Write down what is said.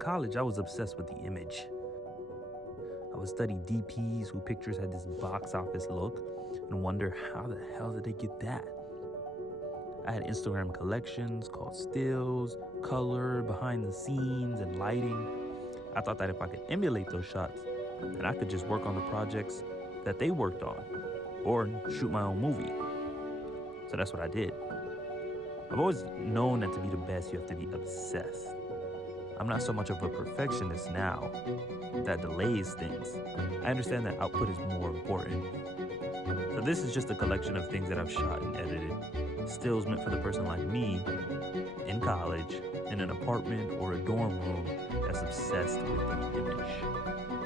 college, I was obsessed with the image. I would study DPs whose pictures had this box office look and wonder how the hell did they get that? I had Instagram collections called stills, color, behind the scenes, and lighting. I thought that if I could emulate those shots, then I could just work on the projects that they worked on or shoot my own movie. So that's what I did. I've always known that to be the best, you have to be obsessed. I'm not so much of a perfectionist now that delays things. I understand that output is more important. So this is just a collection of things that I've shot and edited. Stills meant for the person like me in college, in an apartment or a dorm room that's obsessed with the image.